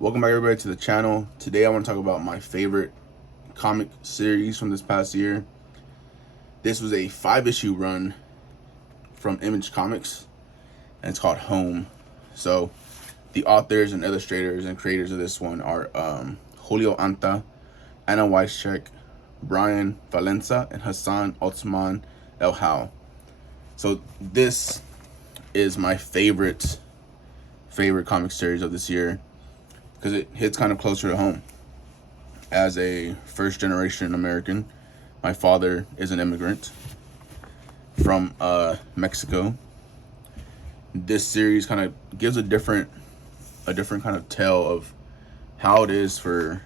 Welcome back everybody to the channel. Today I want to talk about my favorite comic series from this past year. This was a 5-issue run from Image Comics, and it's called Home. So the authors and illustrators and creators of this one are Julio Anta, Anna Weischek, Brian Valenza, and Hassan Otsman El Hau. So this is my favorite comic series of this year, because it hits kind of closer to home. As a first-generation American, my father is an immigrant from Mexico. This series kind of gives a different kind of tale of how it is for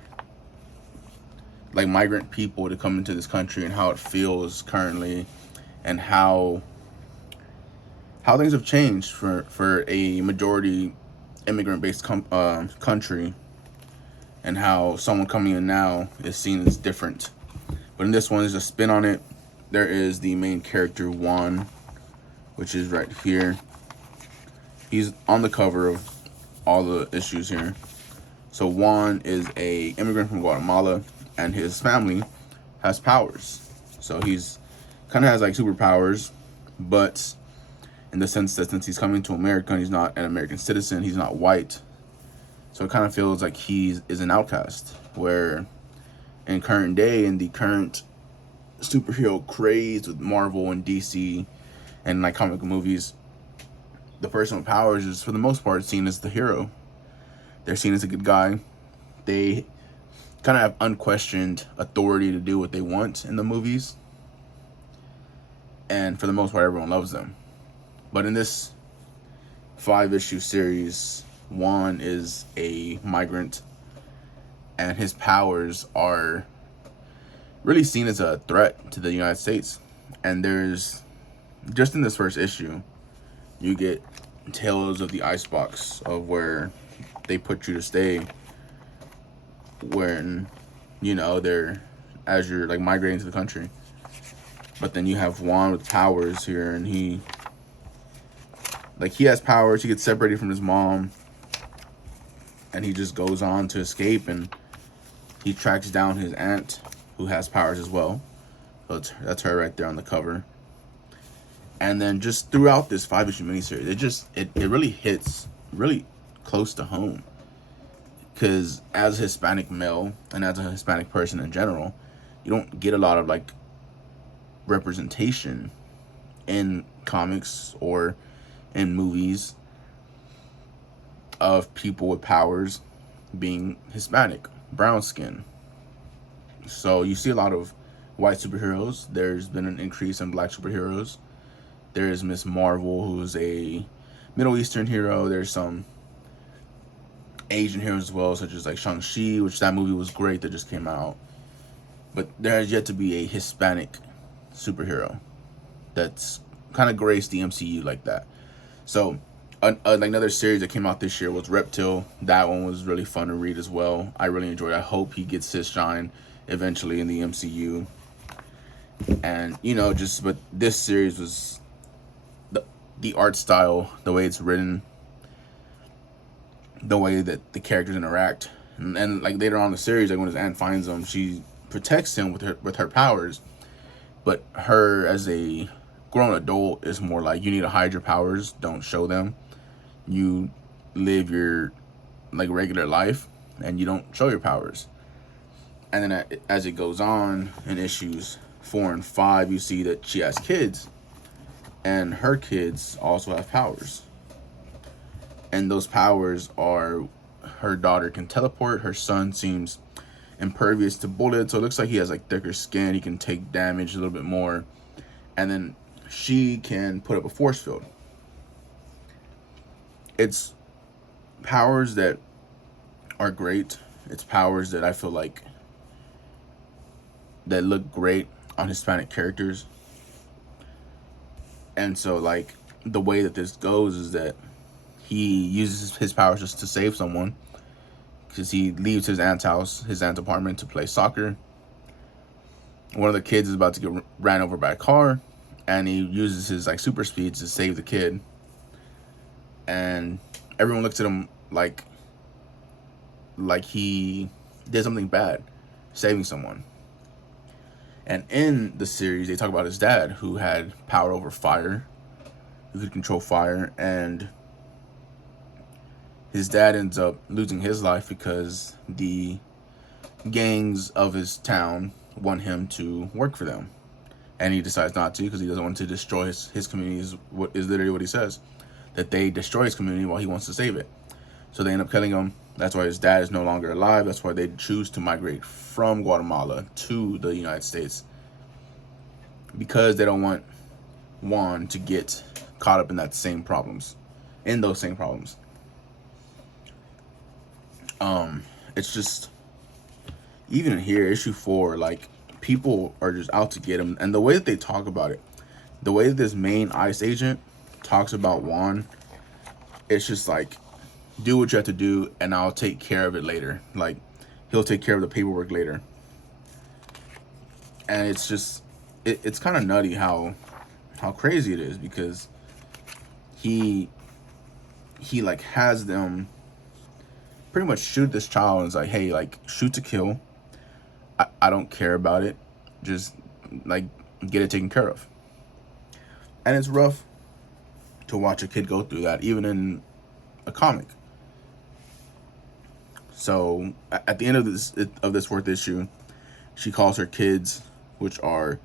like migrant people to come into this country and how it feels currently, and how things have changed for a majority immigrant-based country, and how someone coming in now is seen as different. But in this one, there's a spin on it. There is the main character, Juan, which is right here. He's on the cover of all the issues here. So Juan is a immigrant from Guatemala, and his family has powers. So he's kind of has like superpowers, but in the sense that since he's coming to America and he's not an American citizen, he's not white. So it kind of feels like he is an outcast, where in current day, in the current superhero craze with Marvel and DC and like comic movies, the person with powers is for the most part seen as the hero. They're seen as a good guy. They kind of have unquestioned authority to do what they want in the movies. And for the most part, everyone loves them. But in this 5-issue series, Juan is a migrant, and his powers are really seen as a threat to the United States. And there's, just in this first issue, you get tales of the icebox, of where they put you to stay when, you know, as you're like migrating to the country. But then you have Juan with powers here, and he has powers. He gets separated from his mom, and he just goes on to escape, and he tracks down his aunt, who has powers as well. So that's her right there on the cover. And then just throughout this 5-issue miniseries, it really hits really close to home. Because as a Hispanic male, and as a Hispanic person in general, you don't get a lot of like representation in comics or in movies of people with powers being Hispanic, brown skin. So you see a lot of white superheroes. There's been an increase in black superheroes. There's Miss Marvel, who's a Middle Eastern hero. There's some Asian heroes as well, such as like Shang-Chi, which that movie was great that just came out. But there has yet to be a Hispanic superhero that's kind of graced the MCU like that. So another series that came out this year was Reptile. That one was really fun to read as well. I really enjoyed it. I hope he gets his shine eventually in the MCU. And, you know, but this series was the art style, the way it's written, the way that the characters interact. And like later on in the series, like when his aunt finds him, she protects him with her powers. But her, as a grown adult, is more like, you need to hide your powers, don't show them. You live your like regular life, and you don't show your powers. And then as it goes on in issues 4 and 5, you see that she has kids, and her kids also have powers. And those powers are, her daughter can teleport, her son seems impervious to bullets, so it looks like he has like thicker skin, he can take damage a little bit more. And then she can put up a force field. It's powers that are great. It's powers that I feel like that look great on Hispanic characters. And so like the way that this goes is that he uses his powers just to save someone, because he leaves his aunt's house, his aunt's apartment, to play soccer. One of the kids is about to get ran over by a car, and he uses his like super speed to save the kid. And everyone looks at him like like he did something bad, saving someone. And in the series, they talk about his dad, who had power over fire, who could control fire, and his dad ends up losing his life because the gangs of his town want him to work for them, and he decides not to because he doesn't want to destroy his community. Is literally what he says, that they destroy his community while he wants to save it. So they end up killing him. That's why his dad is no longer alive. That's why they choose to migrate from Guatemala to the United States, because they don't want Juan to get caught up in those same problems. It's just, even in here, issue 4, like, people are just out to get him. And the way that they talk about it, the way that this main ICE agent talks about Juan, it's just like, do what you have to do and I'll take care of it later. Like, he'll take care of the paperwork later. And it's just, it's kind of nutty how crazy it is, because he like has them pretty much shoot this child, and it's like, hey, like, shoot to kill. I don't care about it. Just, like, get it taken care of. And it's rough to watch a kid go through that, even in a comic. So at the end of this fourth issue, she calls her kids, which are,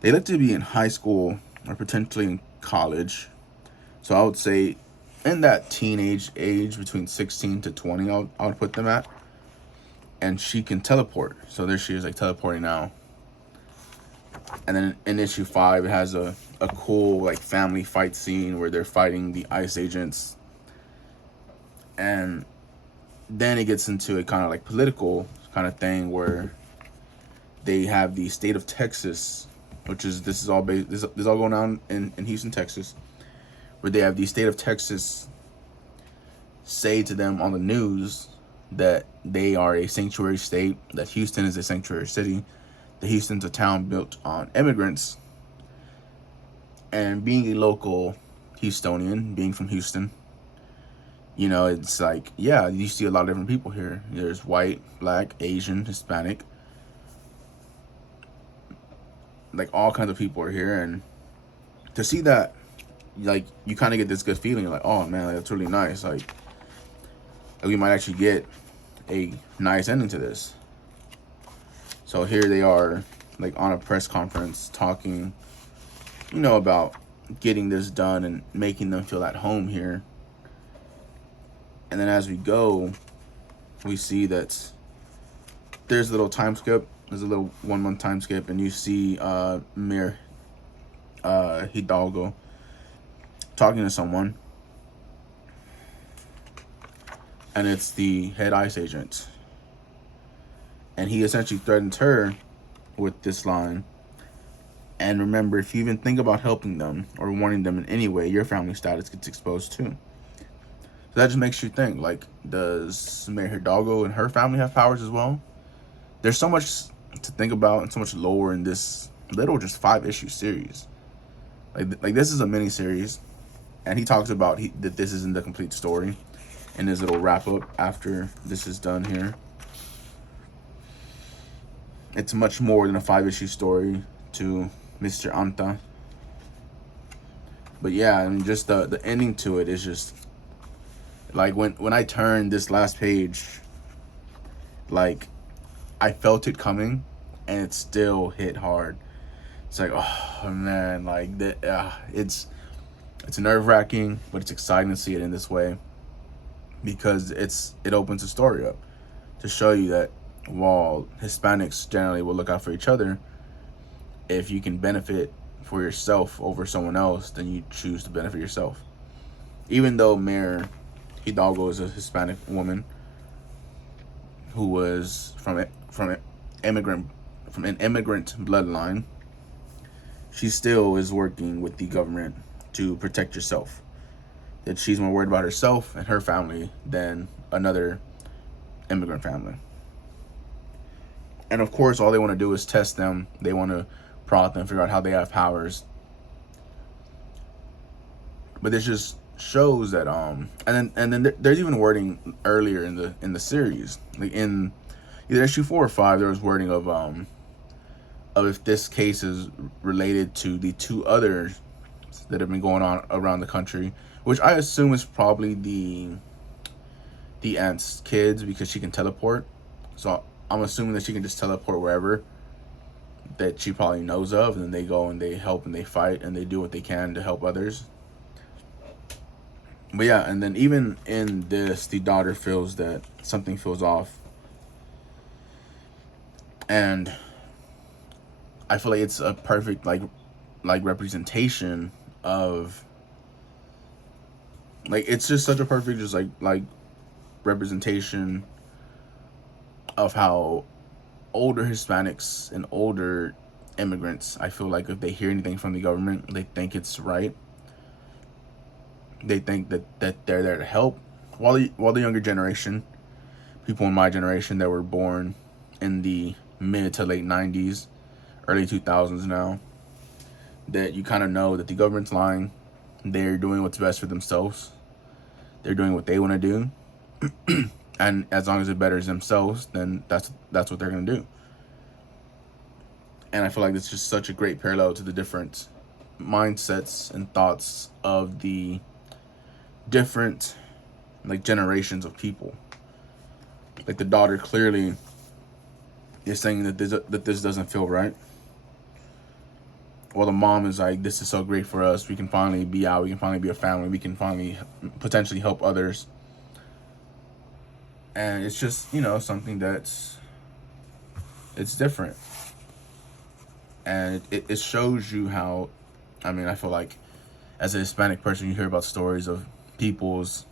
they look to be in high school or potentially in college. So I would say in that teenage age, between 16 to 20, I would put them at. And she can teleport. So there she is, like, teleporting now. And then in issue 5, it has a cool, like, family fight scene where they're fighting the ICE agents. And then it gets into a kind of like political kind of thing where they have the state of Texas, which is, this is all going on in Houston, Texas, where they have the state of Texas say to them on the news that they are a sanctuary state, that Houston is a sanctuary city, that Houston's a town built on immigrants. And being a local Houstonian, being from Houston, you know, it's like, yeah, you see a lot of different people here. There's white, black, Asian, Hispanic. Like, all kinds of people are here. And to see that, like, you kind of get this good feeling. You're like, oh, man, like, that's really nice. Like, we might actually get a nice ending to this. So here they are, like, on a press conference talking, you know, about getting this done and making them feel at home here. And then as we go, we see that there's a little time skip. There's a little 1 month time skip, and you see Mayor Hidalgo talking to someone. And it's the head ICE agent. And he essentially threatens her with this line: and remember, if you even think about helping them or warning them in any way, your family status gets exposed too. So that just makes you think, like, does Mayor Hidalgo and her family have powers as well? There's so much to think about and so much lore in this little just 5-issue series. Like this is a mini series, and he talks about that this isn't the complete story in his little wrap up after this is done here. It's much more than a 5-issue story to Mr. Anta. But yeah, I mean, just the ending to it is just, like, when I turned this last page, like, I felt it coming, and it still hit hard. It's like, oh man, like that. It's nerve-wracking, but it's exciting to see it in this way, because it opens the story up to show you that while Hispanics generally will look out for each other, if you can benefit for yourself over someone else, then you choose to benefit yourself. Even though Mayor Hidalgo is a Hispanic woman who was from an immigrant bloodline, she still is working with the government to protect herself. That she's more worried about herself and her family than another immigrant family. And of course, all they want to do is test them. They want to prod them, figure out how they have powers. But this just shows that and then there's even wording earlier in the series, like in either issue 4 or 5, there was wording of if this case is related to the 2 others that have been going on around the country, which I assume is probably the aunt's kids, because she can teleport. So I'm assuming that she can just teleport wherever that she probably knows of, and then they go and they help and they fight and they do what they can to help others. But yeah, and then even in this, the daughter feels that something feels off, and I feel like it's a perfect like representation of, like, it's just such a perfect just like representation of how older Hispanics and older immigrants, I feel like if they hear anything from the government, they think it's right. They think that they're there to help, while the younger generation, people in my generation that were born in the mid to late 90s, early 2000s now, that you kind of know that the government's lying. They're doing what's best for themselves. They're doing what they want to do. And as long as it betters themselves, then that's what they're going to do. And I feel like it's just such a great parallel to the different mindsets and thoughts of the different like generations of people. Like the daughter clearly is saying that this doesn't feel right. Well, the mom is like, this is so great for us. We can finally be out. We can finally be a family. We can finally potentially help others. And it's just, something it's different. And it shows you how, I feel like as a Hispanic person, you hear about stories of people's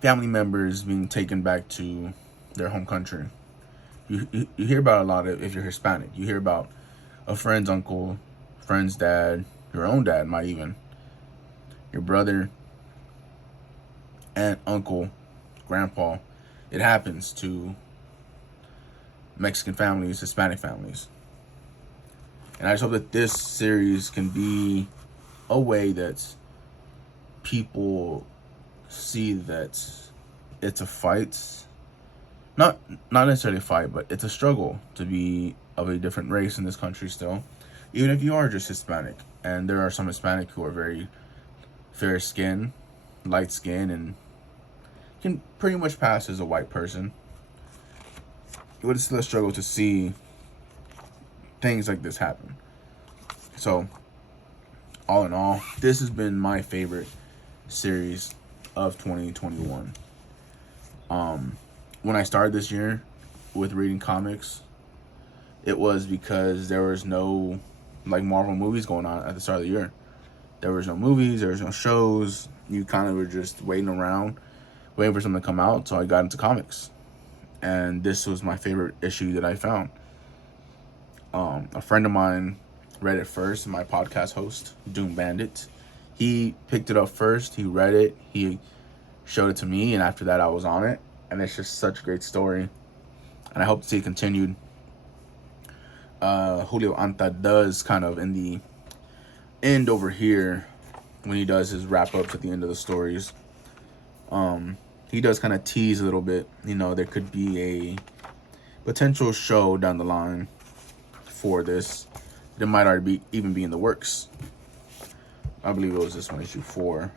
family members being taken back to their home country. You hear about a lot of, if you're Hispanic, you hear about a friend's uncle, friend's dad, your own dad might even, your brother, aunt, uncle, grandpa. It happens to Mexican families, Hispanic families. And I just hope that this series can be a way that people see that it's a fight. Not necessarily a fight, but it's a struggle to be of a different race in this country still. Even if you are just Hispanic. And there are some Hispanic who are very fair skin, light skin, and can pretty much pass as a white person. But it's still a struggle to see things like this happen. So, all in all, this has been my favorite series of 2021. When I started this year with reading comics, it was because there was no Marvel movies going on at the start of the year. There was no movies, there was no shows. You kind of were just waiting around, waiting for something to come out. So I got into comics, and this was my favorite issue that I found. A friend of mine read it first, my podcast host, Doom Bandit. He picked it up first, he read it, he showed it to me, and after that I was on it. And it's just such a great story, and I hope to see it continued. Julio Anta does kind of in the end over here, when he does his wrap-ups at the end of the stories, he does kind of tease a little bit. There could be a potential show down the line for this. It might already even be in the works. I believe it was this one, issue 4.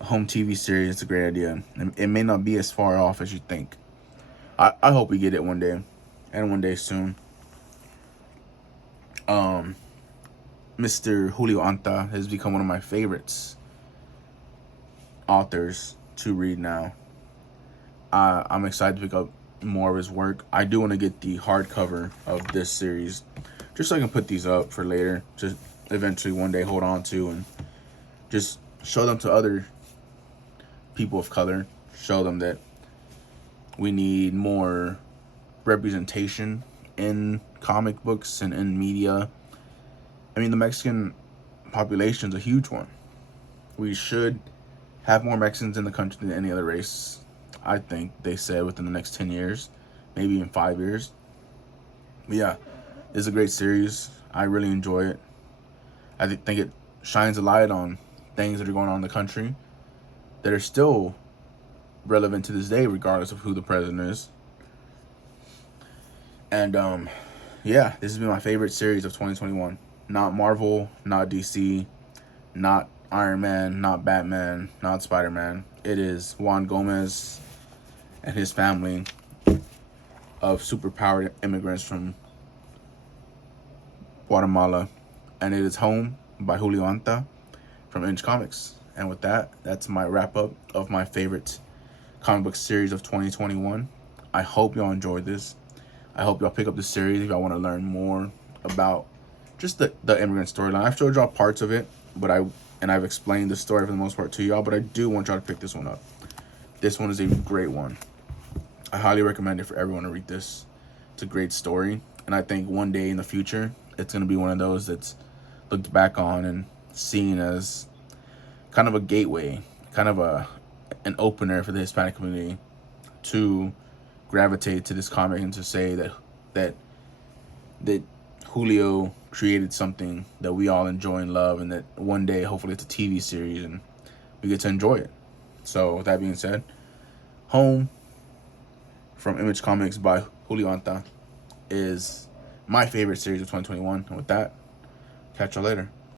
A home TV series is a great idea. It may not be as far off as you think. I hope we get it one day, and one day soon. Mr. Julio Anta has become one of my favorites authors to read now. I'm excited to pick up more of his work. I do want to get the hardcover of this series, just so I can put these up for later, just eventually one day hold on to, and just show them to other people of color. Show them that we need more representation in comic books and in media. The Mexican population is a huge one. We should have more Mexicans in the country than any other race. I think they said within the next 10 years, maybe in 5 years. But yeah, it's a great series. I really enjoy it. think it shines a light on things that are going on in the country that are still relevant to this day, regardless of who the president is. And yeah, this has been my favorite series of 2021. Not Marvel, not DC, not Iron Man, not Batman, not Spider-Man. It is Juan Gomez and his family of superpowered immigrants from Guatemala. And it is Home by Julio Anta from Image Comics. And with that, that's my wrap up of my favorite comic book series of 2021. I hope y'all enjoyed this. I hope y'all pick up the series if y'all want to learn more about just the immigrant storyline. I've showed y'all parts of it, but I've explained the story for the most part to y'all, but I do want y'all to pick this one up. This one is a great one. I highly recommend it for everyone to read this. It's a great story, and I think one day in the future, it's going to be one of those that's looked back on and seen as kind of a gateway, kind of an opener for the Hispanic community to gravitate to this comic and to say that Julio created something that we all enjoy and love, and that one day hopefully it's a TV series and we get to enjoy it. So with that being said, Home from Image Comics by Julio Anta is my favorite series of 2021. And with that, catch y'all later.